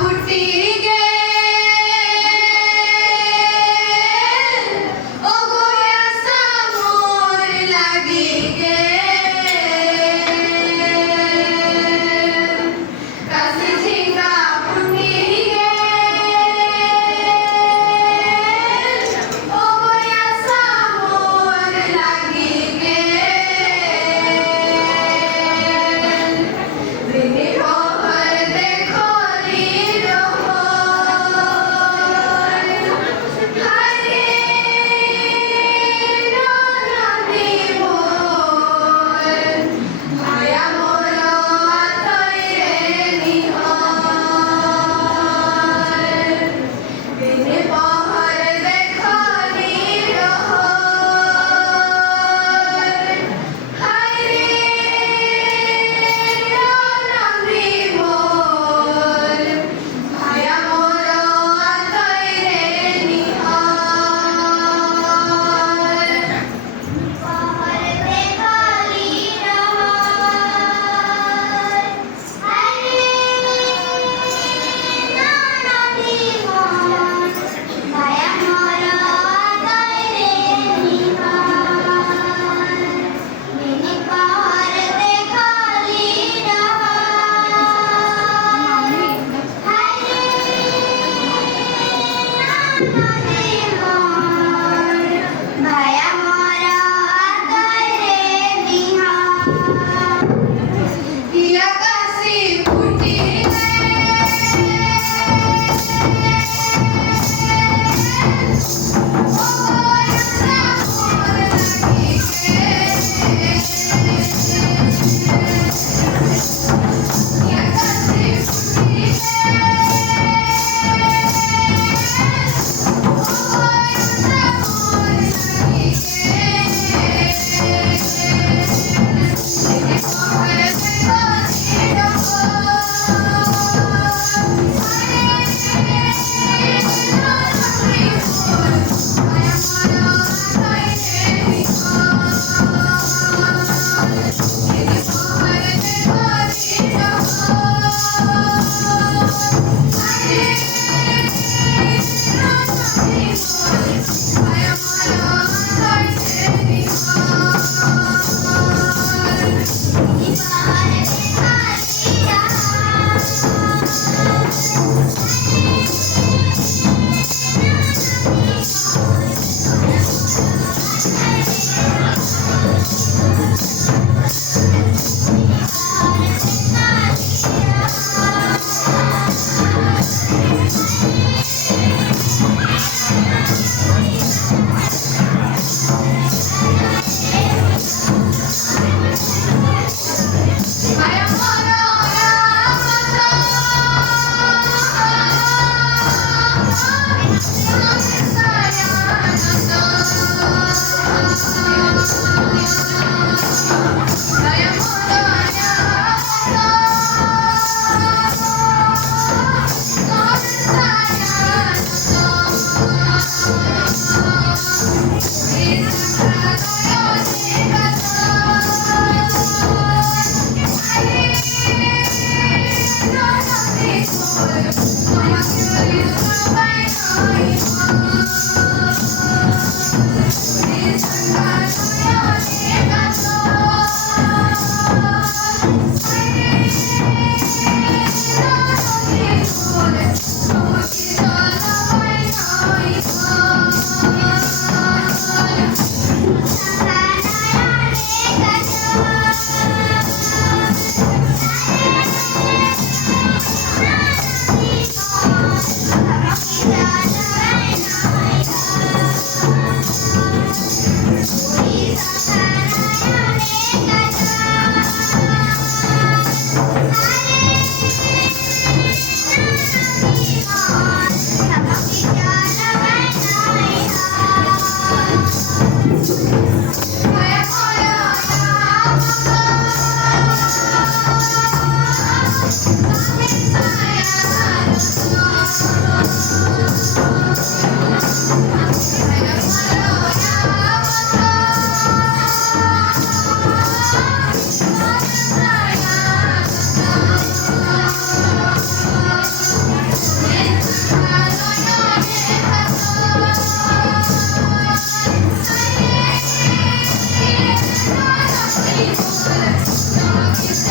ಹುಟ್ಟಿಗೆ ಓಗೋಯ ಸಾಮೋರ್ लागिगे काशी झिंगा पुंडीगे ओगोया सामोर लागिगे दिनी भोर देखो लीरो हरे नदी मोर माया मोर आतोइरे निहार दिनी भोर देखो लीरो हरे नदी मोर माया मोर आतोइरे निहार पहर देखाली रहर हरे नदी मोर माया मोर आतोइरे निहार मैंने पहर देखाली भाया मोरा आतोइरे निहार हिया काशी फुटीगे ओगोया सामोर लागिगे हिया काशी फुटीगे ओगोया सामोर Thank you.